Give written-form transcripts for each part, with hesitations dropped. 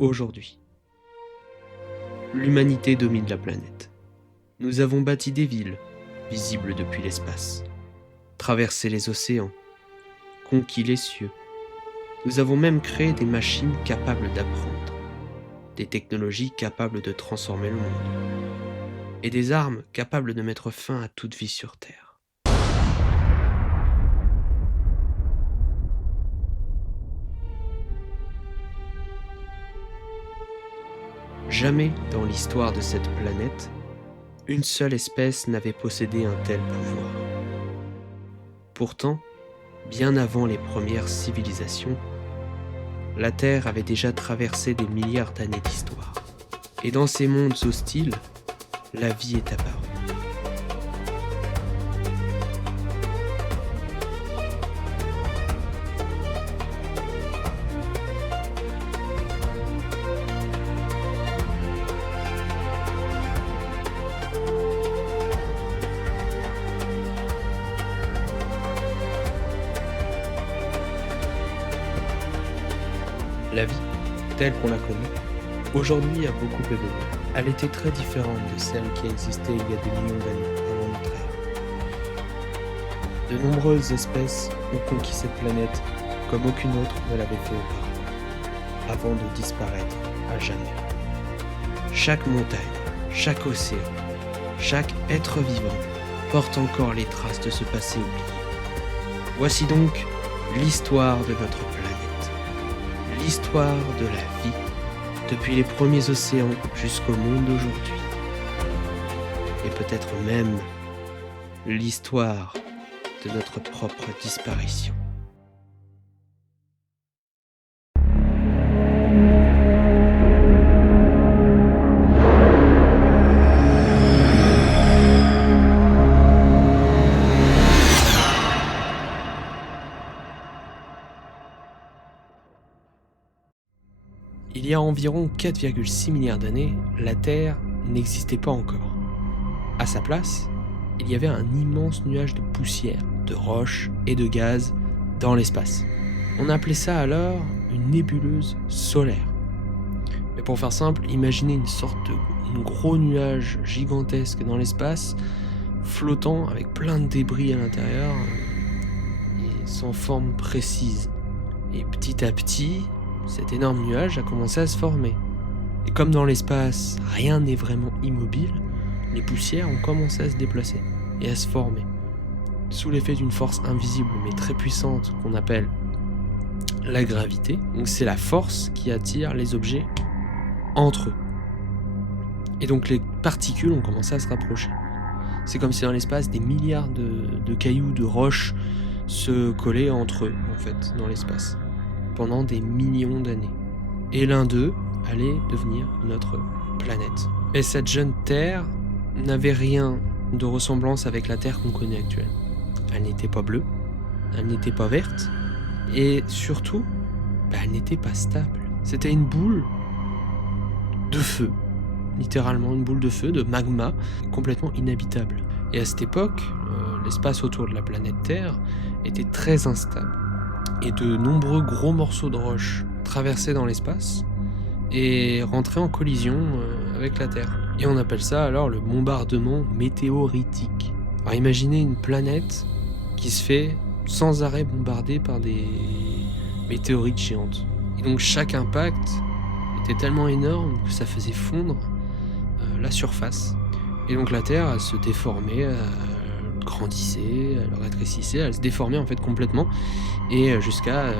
aujourd'hui. L'humanité domine la planète. Nous avons bâti des villes, visibles depuis l'espace, traversé les océans, conquis les cieux. Nous avons même créé des machines capables d'apprendre, des technologies capables de transformer le monde, et des armes capables de mettre fin à toute vie sur Terre. Jamais dans l'histoire de cette planète, une seule espèce n'avait possédé un tel pouvoir. Pourtant, bien avant les premières civilisations, la Terre avait déjà traversé des milliards d'années d'histoire. Et dans ces mondes hostiles, la vie est apparue. La vie, telle qu'on la connaît, aujourd'hui a beaucoup évolué. Elle était très différente de celle qui existait il y a des millions d'années avant notre ère. De nombreuses espèces ont conquis cette planète comme aucune autre ne l'avait fait auparavant, avant de disparaître à jamais. Chaque montagne, chaque océan, chaque être vivant porte encore les traces de ce passé oublié. Voici donc l'histoire de notre planète. L'histoire de la vie, depuis les premiers océans jusqu'au monde d'aujourd'hui. Et peut-être même l'histoire de notre propre disparition. Il y a environ 4,6 milliards d'années, la Terre n'existait pas encore. À sa place, il y avait un immense nuage de poussière, de roches et de gaz dans l'espace. On appelait ça alors une nébuleuse solaire. Mais pour faire simple, imaginez une sorte de gros nuage gigantesque dans l'espace, flottant avec plein de débris à l'intérieur et sans forme précise. Et petit à petit, cet énorme nuage a commencé à se former. Et comme dans l'espace, rien n'est vraiment immobile, les poussières ont commencé à se déplacer et à se former. Sous l'effet d'une force invisible mais très puissante qu'on appelle la gravité. Donc c'est la force qui attire les objets entre eux. Et donc les particules ont commencé à se rapprocher. C'est comme si dans l'espace, des milliards de cailloux, de roches se collaient entre eux, en fait, dans l'espace, pendant des millions d'années. Et l'un d'eux allait devenir notre planète. Et cette jeune Terre n'avait rien de ressemblance avec la Terre qu'on connaît actuellement. Elle n'était pas bleue, elle n'était pas verte, et surtout, elle n'était pas stable. C'était une boule de feu, littéralement une boule de feu, de magma, complètement inhabitable. Et à cette époque, l'espace autour de la planète Terre était très instable. Et de nombreux gros morceaux de roche traversaient dans l'espace et rentraient en collision avec la Terre. Et on appelle ça alors le bombardement météoritique. Alors imaginez une planète qui se fait sans arrêt bombarder par des météorites géantes. Et donc chaque impact était tellement énorme que ça faisait fondre la surface. Et donc la Terre, elle se déformait, elle grandissait, elle rétrécissait, elle se déformait en fait complètement, et jusqu'à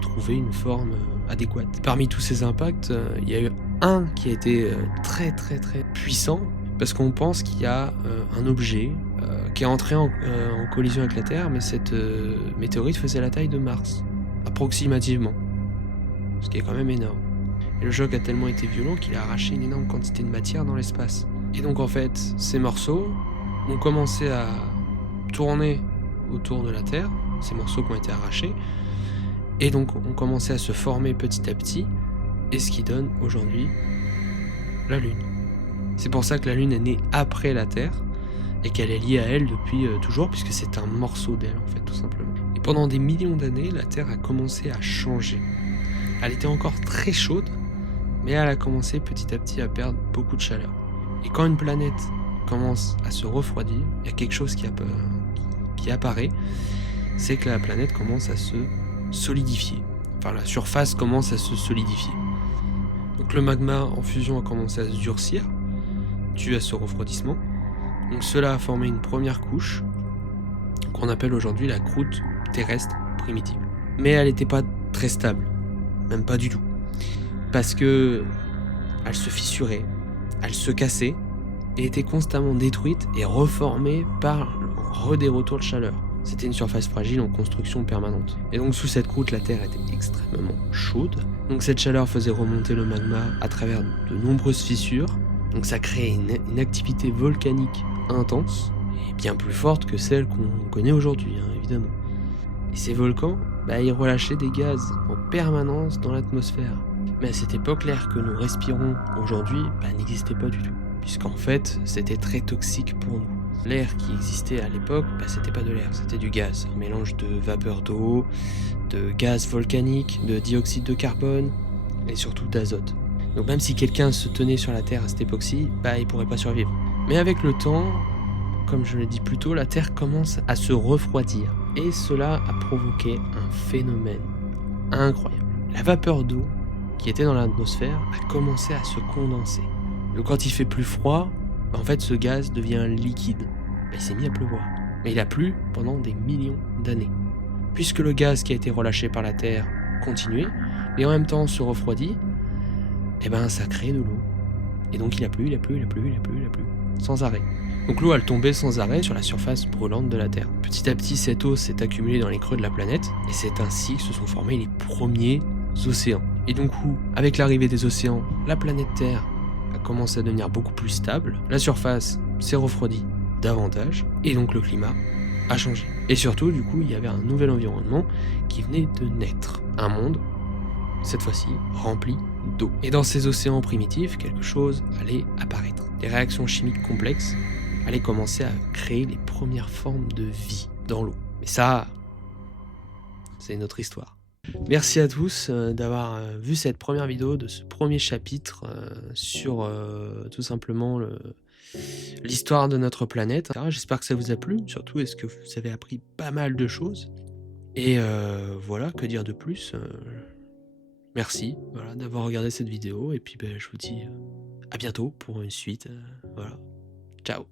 trouver une forme adéquate. Parmi tous ces impacts, il y a eu un qui a été très très très puissant, parce qu'on pense qu'il y a un objet qui est entré en collision avec la Terre, mais cette météorite faisait la taille de Mars, approximativement, ce qui est quand même énorme. Et le choc a tellement été violent qu'il a arraché une énorme quantité de matière dans l'espace. Et donc en fait, ces morceaux ont commencé à tourner autour de la Terre, ces morceaux qui ont été arrachés, et donc ont commencé à se former petit à petit, et ce qui donne aujourd'hui la Lune. C'est pour ça que la Lune est née après la Terre, et qu'elle est liée à elle depuis toujours, puisque c'est un morceau d'elle en fait, tout simplement. Et pendant des millions d'années, la Terre a commencé à changer. Elle était encore très chaude, mais elle a commencé petit à petit à perdre beaucoup de chaleur. Et quand une planète commence à se refroidir, il y a quelque chose qui apparaît, c'est que la planète commence à se solidifier. Enfin, la surface commence à se solidifier. Donc le magma en fusion a commencé à se durcir, dû à ce refroidissement. Donc cela a formé une première couche, qu'on appelle aujourd'hui la croûte terrestre primitive. Mais elle n'était pas très stable, même pas du tout. Parce que elle se fissurait, elle se cassait, et était constamment détruite et reformée par des retours de chaleur. C'était une surface fragile en construction permanente. Et donc sous cette croûte, la Terre était extrêmement chaude. Donc cette chaleur faisait remonter le magma à travers de nombreuses fissures. Donc ça créait une activité volcanique intense, et bien plus forte que celle qu'on connaît aujourd'hui, hein, évidemment. Et ces volcans, ils relâchaient des gaz en permanence dans l'atmosphère. Mais à cette époque, l'air que nous respirons aujourd'hui n'existait pas du tout, puisqu'en fait, c'était très toxique pour nous. L'air qui existait à l'époque, c'était pas de l'air, c'était du gaz, un mélange de vapeur d'eau, de gaz volcanique, de dioxyde de carbone, et surtout d'azote. Donc même si quelqu'un se tenait sur la Terre à cette époque-ci, il pourrait pas survivre. Mais avec le temps, comme je l'ai dit plus tôt, la Terre commence à se refroidir, et cela a provoqué un phénomène incroyable. La vapeur d'eau qui était dans l'atmosphère a commencé à se condenser. Donc quand il fait plus froid, en fait ce gaz devient liquide. Il s'est mis à pleuvoir. Mais il a plu pendant des millions d'années. Puisque le gaz qui a été relâché par la Terre continuait, et en même temps se refroidit, ça crée de l'eau. Et donc il a plu, sans arrêt. Donc l'eau elle tombait sans arrêt sur la surface brûlante de la Terre. Petit à petit, cette eau s'est accumulée dans les creux de la planète, et c'est ainsi que se sont formés les premiers océans. Et donc avec l'arrivée des océans, la planète Terre a commencé à devenir beaucoup plus stable, la surface s'est refroidie davantage, et donc le climat a changé. Et surtout, il y avait un nouvel environnement qui venait de naître. Un monde, cette fois-ci, rempli d'eau. Et dans ces océans primitifs, quelque chose allait apparaître. Des réactions chimiques complexes allaient commencer à créer les premières formes de vie dans l'eau. Mais ça, c'est une autre histoire. Merci à tous d'avoir vu cette première vidéo de ce premier chapitre sur tout simplement l'histoire de notre planète. J'espère que ça vous a plu, surtout est-ce que vous avez appris pas mal de choses. Et voilà, que dire de plus. Merci d'avoir regardé cette vidéo, et puis je vous dis à bientôt pour une suite. Voilà, ciao.